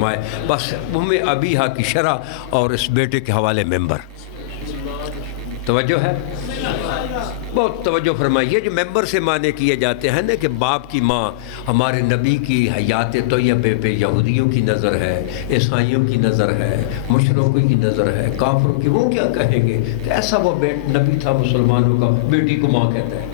فرمائے. بس ام ابیہا کی شرح اور اس بیٹے کے حوالے ممبر. توجہ ہے؟ بہت توجہ فرمائیے. جو ممبر سے معنی کیے جاتے ہیں نا کہ باپ کی ماں، ہمارے نبی کی حیات طیبہ پہ یہودیوں کی نظر ہے، عیسائیوں کی نظر ہے، مشرکوں کی نظر ہے، کافروں کی. وہ کیا کہیں گے کہ ایسا وہ نبی تھا مسلمانوں کا، بیٹی کو ماں کہتا ہے.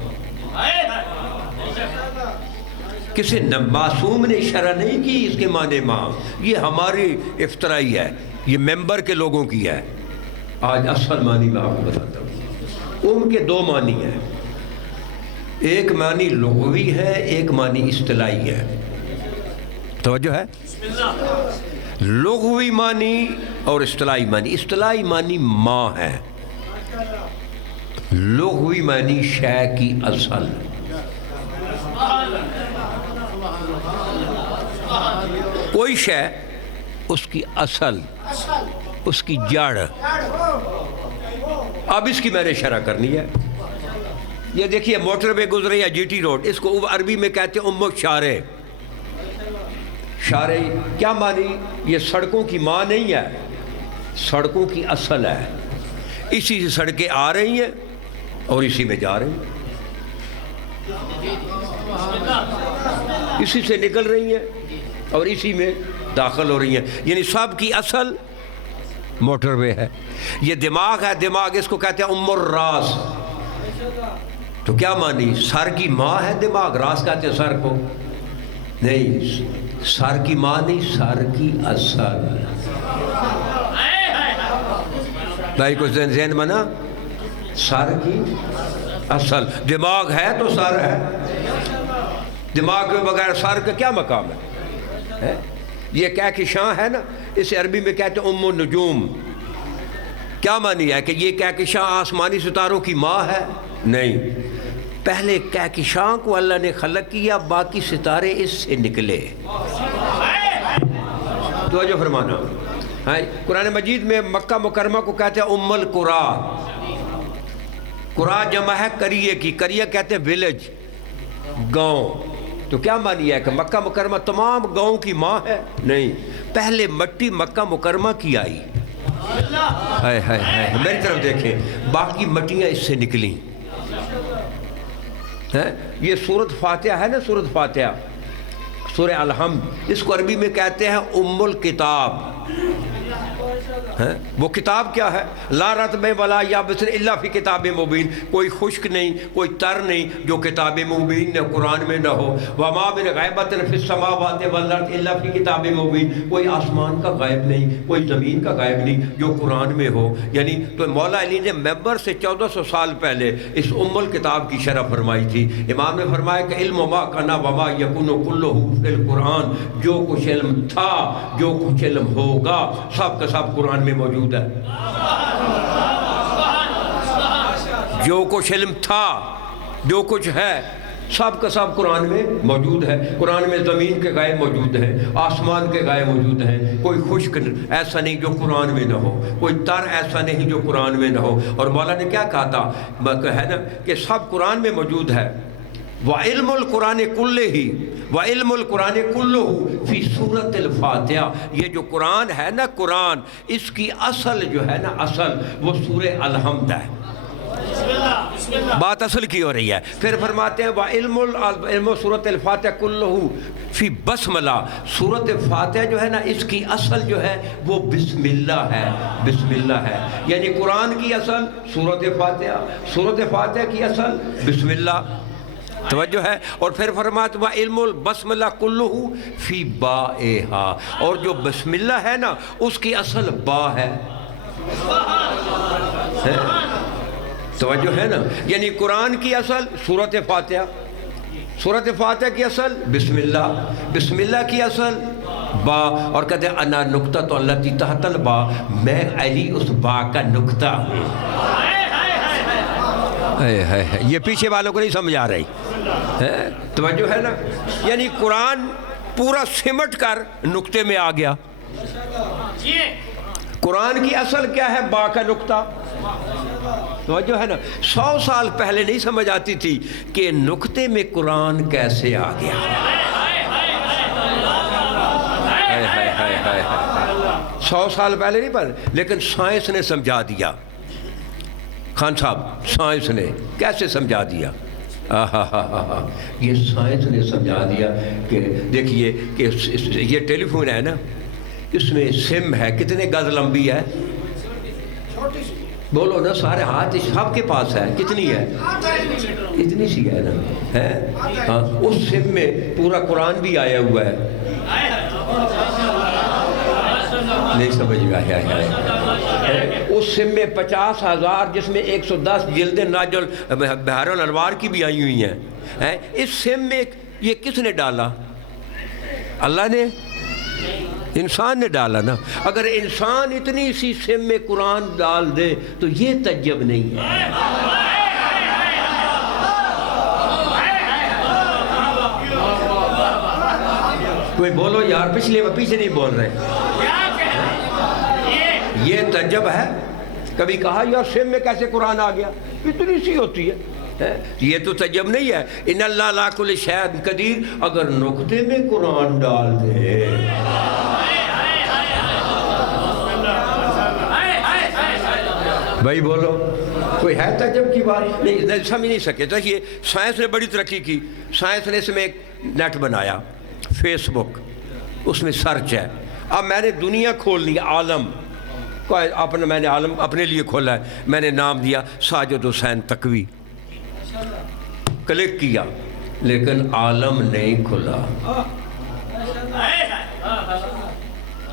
کسی معصوم نے شرح نہیں کی اس کے معنی ماں. یہ ہماری افترائی ہے، یہ ممبر کے لوگوں کی ہے. آج اصل معنی میں آپ کو بتاتا ہوں. کے دو معنی ہیں، ایک معنی لغوی ہے، ایک معنی اصطلاحی ہے. توجہ ہے؟ لغوی معنی اور اصطلاحی معنی. اصطلاحی معنی ماں ہے، لغوی معنی شے کی اصل. کوئی شے اس کی اصل، اس کی جڑ. اب اس کی میں نے شرح کرنی ہے. یہ دیکھیے موٹر وے گزرے یا جی ٹی روڈ، اس کو عربی میں کہتے ہیں ام الشارع. شارع کیا معنی؟ یہ سڑکوں کی ماں نہیں ہے، سڑکوں کی اصل ہے. اسی سے سڑکیں آ رہی ہیں اور اسی میں جا رہی ہیں، اسی سے نکل رہی ہیں اور اسی میں داخل ہو رہی ہیں. یعنی سب کی اصل موٹر وے ہے. یہ دماغ ہے، دماغ اس کو کہتے ہیں ام الراس. تو کیا معنی؟ سر کی ماں ہے دماغ. راس کہتے ہیں سر کو. نہیں، سر کی ماں نہیں، سر کی اصل. بھائی کو ذہن بنا، سر کی اصل. دماغ ہے تو سر ہے. دماغ کے بغیر سر کا کیا مقام ہے؟ یہ کہکشاں ہے نا، اسے عربی میں کہتے ہیں ام النجوم. کیا معنی ہے کہ یہ کہکشاں آسمانی ستاروں کی ماں ہے؟ نہیں، پہلے کہکشاں کو اللہ نے خلق کیا، باقی ستارے اس سے نکلے. توجہ فرمانا. قرآن مجید میں مکہ مکرمہ کو کہتے ہیں ام القریٰ. قریٰ جمع ہے قریہ کی. قریہ کہتے ہیں ویلج، گاؤں. تو کیا معنی ہے کہ مکہ مکرمہ تمام گاؤں کی ماں ہے؟ نہیں، پہلے مٹی مکہ مکرمہ کی آئی. ہائے ہائے ہائے، میری طرف دیکھیں، باقی مٹیاں اس سے نکلیں. یہ سورۃ فاتحہ ہے نا، سورۃ فاتحہ، سورہ الحمد، اس کو عربی میں کہتے ہیں ام الکتاب. وہ کتاب کیا ہے؟ لا رطب ولا یابس الا فی کتاب مبین. کوئی خشک نہیں، کوئی تر نہیں جو کتاب مبین نے قرآن میں نہ ہو. وما من غیبۃ فی السماوات والارض الا فی کتاب مبین. کوئی آسمان کا غائب نہیں، کوئی زمین کا غائب نہیں جو قرآن میں ہو. یعنی تو مولا علی نے ممبر سے 1400 سال پہلے اس ام الکتاب کی شرح فرمائی تھی. امام نے فرمایا کہ علم ما کان وما یکون کلہ فی القرآن. جو کچھ علم تھا، جو کچھ علم ہوگا، سب کا سب قرآن میں موجود ہے. جو کچھ علم تھا، جو کچھ ہے، سب کا سب قرآن میں موجود ہے. قرآن میں زمین کے غائب موجود ہیں، آسمان کے غائب موجود ہیں. کوئی خشک ایسا نہیں جو قرآن میں نہ ہو، کوئی تر ایسا نہیں جو قرآن میں نہ ہو. اور مولا نے کیا کہا تھا ہے نا کہ سب قرآن میں موجود ہے. وَعِلْمُ الْقُرْآنِ كُلِّهِ وَعِلْمُ الْقُرْآنِ كُلُّهُ فِي سُورَةِ الْفَاتِحَةِ. یہ جو قرآن ہے نا، قرآن اس کی اصل جو ہے نا، اصل وہ سورہ الحمد ہے. بات اصل کی ہو رہی ہے. پھر فرماتے ہیں وَعِلْمُ سُورَةِ الْفَاتِحَةِ كُلُّهُ فِي بسملہ. سورۃ فاتحہ جو ہے نا، اس کی اصل جو ہے وہ بسم اللہ ہے. بسم اللہ ہے، یعنی قرآن کی اصل سورۃ فاتحہ، سورۃ فاتحہ کی اصل بسم اللہ. توجہ ہے. اور پھر فرماتے ہیں علم البسملہ کلہ فی باءہا. اور جو بسم اللہ ہے نا، اس کی اصل با ہے. توجہ ہے نا. یعنی قرآن کی اصل سورۃ فاتحہ، سورۃ فاتحہ کی اصل بسم اللہ، بسم اللہ کی اصل با. اور کہتے ہیں انا نقطہ تو اللہ تی تحت البا. میں علی اس با کا نقطہ ہوں. یہ پیچھے والوں کو نہیں سمجھ آ رہی. توجہ ہے نا. یعنی قرآن پورا سمٹ کر نقطے میں آ گیا. قرآن کی اصل کیا ہے؟ با کا نقطہ. توجہ ہے نا. 100 سال پہلے نہیں سمجھ آتی تھی کہ نقطے میں قرآن کیسے آ گیا. 100 سال پہلے نہیں پڑھ، لیکن سائنس نے سمجھا دیا. خان صاحب سائنس نے کیسے سمجھا دیا؟ یہ سائنس نے سمجھا دیا کہ دیکھیے کہ یہ ٹیلی فون ہے نا، اس میں سم ہے، کتنے گز لمبی ہے؟ بولو نا سارے ہاتھ سب کے پاس ہے، کتنی ہے؟ اتنی سی ہے نا، ہے ہاں. اس سم میں پورا قرآن بھی آیا ہوا ہے. نہیں سمجھ گیا ہے. اس سم میں 50,000 جس میں 110 جلدیں ناجل بحر الانوار کی بھی آئی ہوئی ہیں. اس سم میں یہ کس نے ڈالا؟ اللہ نے؟ انسان نے ڈالا نا. اگر انسان اتنی سی سم میں قرآن ڈال دے تو یہ تعجب نہیں ہے. کوئی بولو یار، پیچھے نہیں بول رہے. یہ تعجب ہے. کبھی کہا یار سم میں کیسے قرآن آ گیا؟ اتنی سی ہوتی ہے. یہ تو تعجب نہیں ہے. ان اللہ علی کل شیء قدیر. اگر نقطے میں قرآن ڈال دے، بھائی بولو، کوئی ہے تعجب کی بات؟ نہیں، سمجھ نہیں سکے. دیکھیے سائنس نے بڑی ترقی کی. سائنس نے اس میں ایک نیٹ بنایا، فیس بک، اس میں سرچ ہے. اب میں نے دنیا کھول لی، عالم میں نے عالم اپنے لیے کھولا ہے. میں نے نام دیا ساجد حسین تقوی. کلک کیا لیکن عالم نہیں کھلا.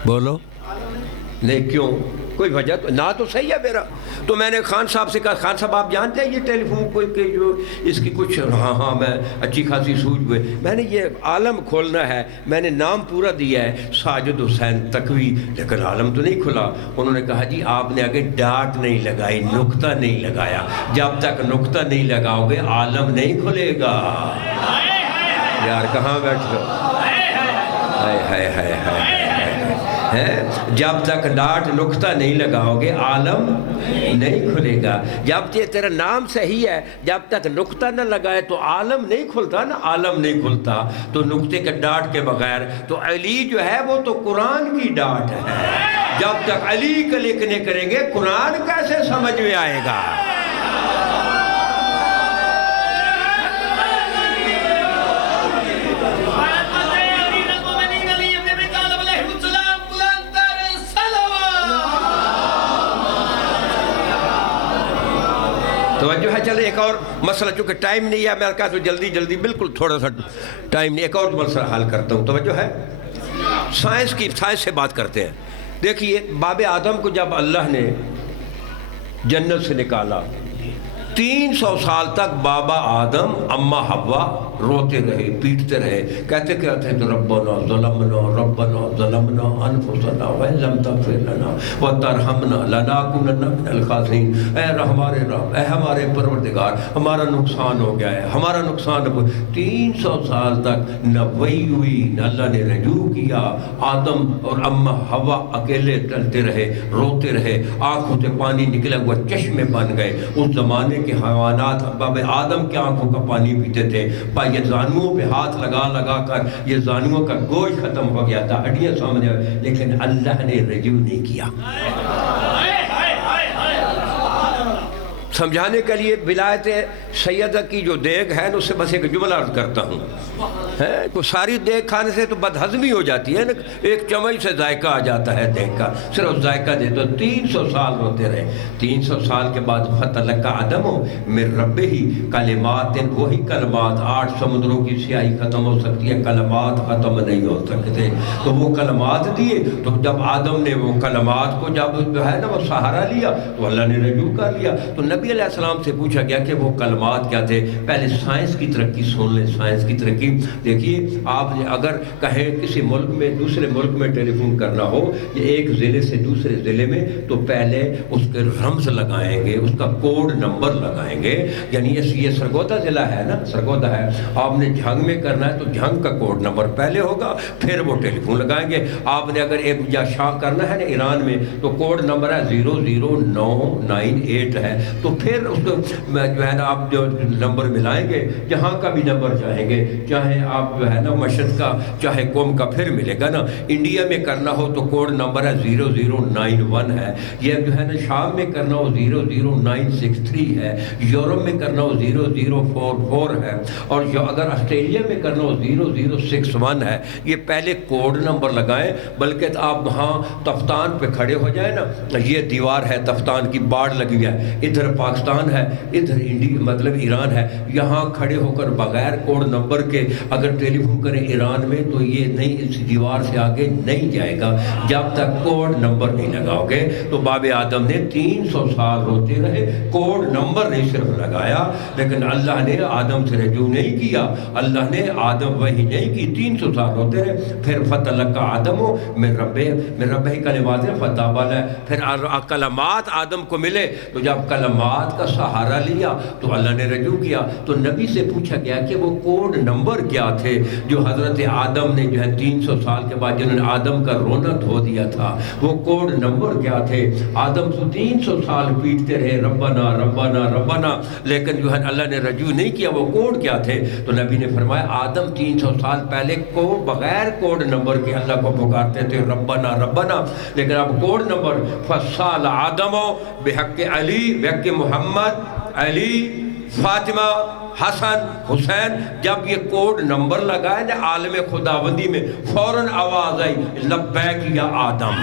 بولو نہیں، کیوں؟ کوئی وجہ نہ تو صحیح ہے میرا. تو میں نے خان صاحب سے کہا، خان صاحب آپ جانتے ہیں یہ ٹیلی فون کوئی کہ جو اس کی کچھ، ہاں میں اچھی خاصی سوچ ہوئے. میں نے یہ عالم کھولنا ہے، میں نے نام پورا دیا ہے ساجد حسین تقوی، لیکن عالم تو نہیں کھلا. انہوں نے کہا جی آپ نے آگے ڈاٹ نہیں لگائی، نقطہ نہیں لگایا. جب تک نقطہ نہیں لگاؤ گے عالم نہیں کھلے گا. یار کہاں بیٹھ لو؟ جب تک ڈاٹ نقطہ نہیں لگاؤ گے عالم نہیں کھلے گا. جب تیرا نام صحیح ہے، جب تک نقطہ نہ لگائے تو عالم نہیں کھلتا نا. عالم نہیں کھلتا تو نقطے کے ڈاٹ کے بغیر. تو علی جو ہے وہ تو قرآن کی ڈاٹ ہے. جب تک علی کلک نہیں کریں گے قرآن کیسے سمجھ میں آئے گا؟ توجہ ہے. چلے ایک اور مسئلہ، چونکہ ٹائم نہیں ہے، میں کہا تو جلدی بالکل تھوڑا سا ٹائم نہیں، ایک اور مسئلہ حل کرتا ہوں. توجہ ہے. سائنس سے بات کرتے ہیں. دیکھیے باب آدم کو جب اللہ نے جنت سے نکالا، 300 سال تک بابا آدم اماں حوا روتے رہے، پیٹتے رہے، کہتے تھے ربنا ظلمنا انفسنا وان لم تغفر لنا وترحمنا لنکونن من الخاسرین. اے ہمارے رب، اے ہمارے پروردگار، ہمارا نقصان ہو گیا ہے، ہمارا نقصان ہو. 300 سال تک نہ وہی ہوئی، نہ اللہ نے رجوع کیا. آدم اور اماں حوا اکیلے چلتے رہے، روتے رہے، آنکھوں سے پانی نکلا ہوا چشمے بن گئے. اس زمانے کے حیوانات باب آدم کے آنکھوں کا پانی پیتے تھے. یہ زانوؤں پہ ہاتھ لگا کر یہ زانوؤں کا گوشت ختم ہو گیا تھا، ہڈیاں سامنے، لیکن اللہ نے رجوع نہیں کیا. سمجھانے کے لیے ولایت سیدہ کی جو دیگ ہے اس سے بس ایک جملہ عرض کرتا ہوں. تو ساری دیگ کھانے سے تو بدہضمی ہو جاتی ہے نا، ایک چمچ سے ذائقہ آ جاتا ہے دیگ کا، صرف ذائقہ دے دو. 300 سال روتے رہے. 300 سال کے بعد فتلقى آدم من ربہ کلمات، وہی کلمات. 8 سمندروں کی سیاہی ختم ہو سکتی ہے، کلمات ختم نہیں ہو سکتے. تو وہ کلمات دیے. تو جب آدم نے وہ کلمات کو جب جو ہے نا وہ سہارا لیا تو اللہ نے رجوع کر لیا. تو نبی علیہ السلام سے پوچھا گیا کہ وہ کلمات کیا تھے. پہلے سائنس کی ترقی سن لیں، سائنس کی ترقی. دیکھیے آپ نے اگر کہیں کسی ملک میں دوسرے ملک میں ٹیلی فون کرنا ہو، یا ایک ضلع سے دوسرے ضلع میں، تو پہلے اس کے رمز لگائیں گے، اس کا کوڈ نمبر لگائیں گے. یعنی یہ سرگودا ضلع ہے نا، سرگودا ہے، آپ نے جھنگ میں کرنا ہے تو جھنگ کا کوڈ نمبر پہلے ہوگا، پھر وہ ٹیلی فون لگائیں گے. آپ نے اگر ایک یا شاہ کرنا ہے نا ایران میں، تو کوڈ نمبر ہے 00998 ہے. تو پھر اس کو جو ہے نا آپ جو نمبر ملائیں گے جہاں کا بھی نمبر چاہیں گے، چاہے آپ جو ہے نا مشرق کا چاہے قوم کا پھر ملے گا نا۔ انڈیا میں کرنا ہو تو کوڈ نمبر ہے 0091 ہے، یہ جو ہے نا شام میں کرنا ہو 00963 ہے، یورپ میں کرنا ہو 0044 ہے، اور جو اگر آسٹریلیا میں کرنا ہو 0061 ہے۔ یہ پہلے کوڈ نمبر لگائیں، بلکہ آپ وہاں تفتان پہ کھڑے ہو جائیں نا، یہ دیوار ہے تفتان کی باڑ لگی ہے، ادھر پاکستان ہے ادھر انڈیا مطلب ایران ہے، یہاں کھڑے ہو کر بغیر کوڈ نمبر کے اگر ٹیلی فون کریں ایران میں تو یہ نہیں، اس دیوار سے آگے نہیں جائے گا جب تک کوڈ نمبر نہیں لگاؤ گے۔ تو باب آدم نے 300 سال روتے رہے، کوڈ نمبر نہیں صرف لگایا، لیکن اللہ نے آدم سے رجوع نہیں کیا، اللہ نے آدم وحی نہیں کی، 300 سال روتے رہے۔ پھر فتلقى آدم من ربہ کلمات فتاب علیہ، پھر کلمات آدم کو ملے، تو جب کلمات کا سہارا لیا تو اللہ نے رجوع کیا۔ تو نبی سے پوچھا گیا کہ وہ کوڈ نمبر کیا تھے جو حضرت آدم نے جو ہے 300 سال کے بعد جنہوں نے آدم کا رونا دھو دیا تھا، وہ کوڈ نمبر کیا تھے؟ آدم تو 300 سال پیٹتے رہے ربنا ربنا ربنا، لیکن جو ہے اللہ نے رجوع نہیں کیا، وہ کوڈ کیا تھے؟ تو نبی نے فرمایا آدم 300 سال پہلے کو بغیر کوڈ نمبر کے اللہ کو پکارتے تھے ربنا ربنا، لیکن اب کوڈ نمبر فصال آدم بحق علی بحق محمد علی فاطمہ حسن حسین، جب یہ کوڈ نمبر لگائے نا عالم خداوندی میں فوراً آواز آئی لبیک یا آدم۔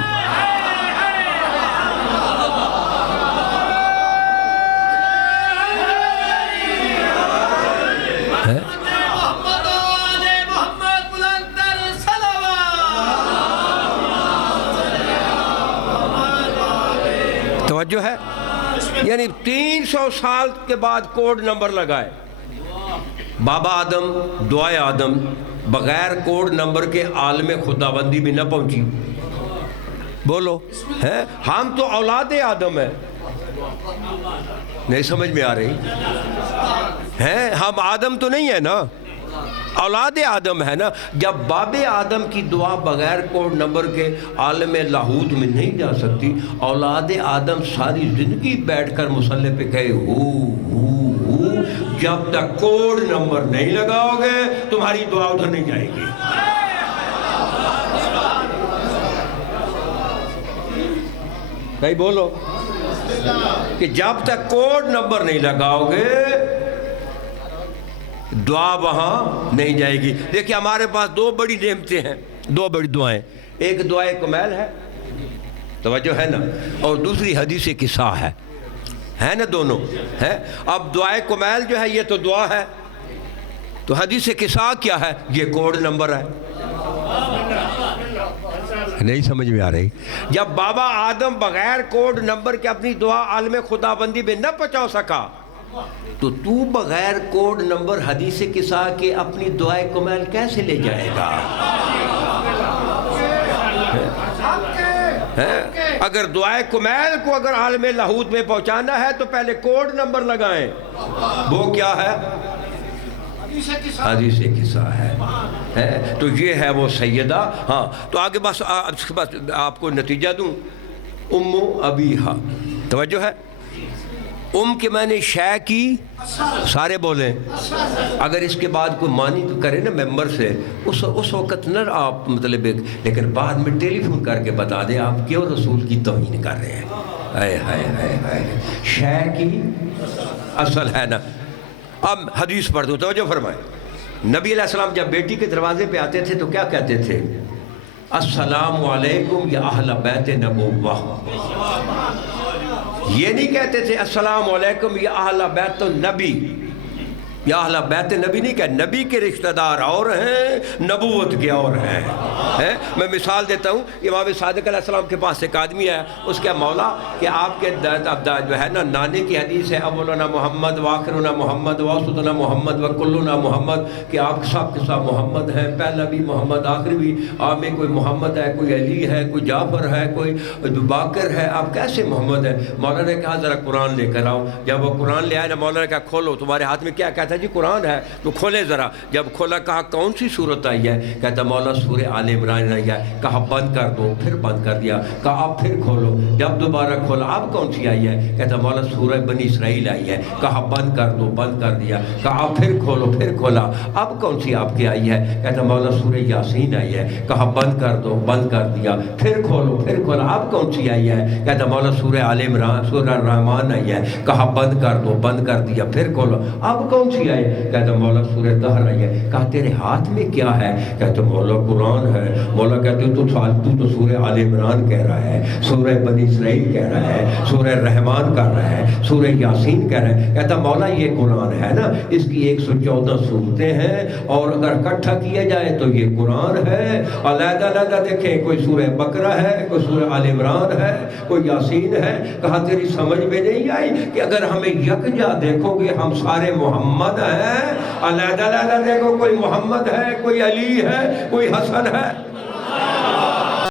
توجہ ہے؟ یعنی 300 سال کے بعد کوڈ نمبر لگائے۔ بابا آدم دعائے آدم بغیر کوڈ نمبر کے عالم خداوندی میں نہ پہنچی۔ بولو ہے، ہم تو اولاد آدم ہیں، نہیں سمجھ میں آ رہی ہے؟ ہم آدم تو نہیں ہے نا، اولاد آدم ہے نا۔ جب باب آدم کی دعا بغیر کوڈ نمبر کے عالم لاہوت میں نہیں جا سکتی، اولاد آدم ساری زندگی بیٹھ کر مصلی پہ کہے ہو، جب تک کوڈ نمبر نہیں لگاؤ گے تمہاری دعا ادھر نہیں جائے گی۔ بھائی بولو کہ جب تک کوڈ نمبر نہیں لگاؤ گے دعا وہاں نہیں جائے گی۔ دیکھیں ہمارے پاس دو بڑی نعمتیں ہیں، دو بڑی دعائیں، ایک دعائے کمیل ہے، توجہ ہے نا، اور دوسری حدیث کسا ہے نا، دونوں ہے۔ اب دعائے کمیل جو ہے یہ تو دعا ہے، تو حدیث کسا کیا ہے؟ یہ کوڈ نمبر ہے۔ نہیں سمجھ میں آ رہی؟ جب بابا آدم بغیر کوڈ نمبر کے اپنی دعا عالم خداوندی میں نہ پہنچا سکا، تو بغیر کوڈ نمبر حدیث کسا کے اپنی دعائے کمیل کیسے لے جائے گا؟ اگر دعائے کمیل کو اگر عالم لاہوت میں پہنچانا ہے تو پہلے کوڈ نمبر لگائیں۔ وہ کیا ہے؟ حدیث کسا ہے۔ تو یہ ہے وہ سیدہ۔ ہاں تو آگے بس آپ کو نتیجہ دوں، ام ابیہا، توجہ ہے؟ ام کے معنی شے کی، سارے بولیں اگر اس کے بعد کوئی معنی کرے نا ممبر سے، اس وقت نہ آپ مطلب، لیکن بعد میں ٹیلی فون کر کے بتا دیں آپ کیوں رسول کی توہین کر رہے ہیں۔ اے ہائے ہائے ہائے، شے کی اصل ہے نا۔ اب حدیث پڑھ دو، توجہ فرمائیں۔ نبی علیہ السلام جب بیٹی کے دروازے پہ آتے تھے تو کیا کہتے تھے؟ السلام علیکم یا اہل بیت نبوہ۔ یہ نہیں کہتے تھے السلام علیکم یا اہل بیت النبی، یا اہل بیت نبی نہیں کہتے، نبی کے رشتہ دار اور ہیں، نبوت کے اور ہیں۔ میں مثال دیتا ہوں، امام صادق علیہ السلام کے پاس ایک آدمی ہے، اس کے مولا کہ آپ کے جو ہے نا نانے کی حدیث ہے اولنا محمد وآخرنا محمد واسطنا محمد وکلنا محمد، کہ آپ سب کے ساتھ محمد ہیں، پہلا بھی محمد آخری بھی، آپ میں کوئی محمد ہے، کوئی علی ہے، کوئی جعفر ہے، کوئی باقر ہے، آپ کیسے محمد ہیں؟ مولا نے کہا ذرا قرآن لے کر آؤ۔ جب وہ قرآن لے آئے نا، مولا نے کہا کھولو، تمہارے ہاتھ میں کیا کہتا تھا جی قرآن ہے تو کھولے ذرا. جب کھولا کہا کون سی صورت آئی ہے؟ کہتا مولا سورہ آل عمران آئی ہے. کہا بند کر دو، پھر بند کر دیا. کہا اب پھر کھولو. جب دوبارہ کھولا اب کون سی آئی ہے؟ کہتا مولا سورہ بنی اسرائیل آئی ہے. کہا بند کر دو، بند کر دیا. کہا اب پھر کھولو، پھر کھولا. اب کون سی آپ کی آئی ہے؟ کہتا مولا سورہ یاسین آئی ہے. کہا بند کر دو، بند کر دیا. پھر کھولو، پھر کھولا. اب کون سی آئی ہے؟ کہتا مولا سورہ آل عمران، سورہ الرحمن آئی ہے. کہا بند کر دو، بند کر دیا. پھر کھولو. اب کون سی آئی؟ کہتا مولا سورہ دہر آئی ہے. کہا تیرے ہاتھ میں کیا ہے؟ کہتا مولا قرآن ہے. مولا کہتے تو سورہ آل عمران کہہ رہا ہے، سورہ بنی اسرائیل کہہ رہا ہے، سورہ رحمان کر رہا ہے، سورہ یاسین کہہ رہا ہے. کہتا مولا یہ قرآن ہے نا، اس کی 114 صورتیں ہیں اور اگر اکٹھا کیا جائے تو یہ قرآن ہے. علیحدہ علیحدہ دیکھیں، کوئی سورہ بقرہ ہے، کوئی سورہ آل عمران ہے، کوئی یاسین ہے. کہا تیری سمجھ میں نہیں آئی کہ اگر ہمیں یکجا دیکھو گے ہم سارے محمد ہیں؟ علیحدہ علیحدہ دیکھو، کوئی محمد ہے، کوئی علی ہے، کوئی حسن ہے.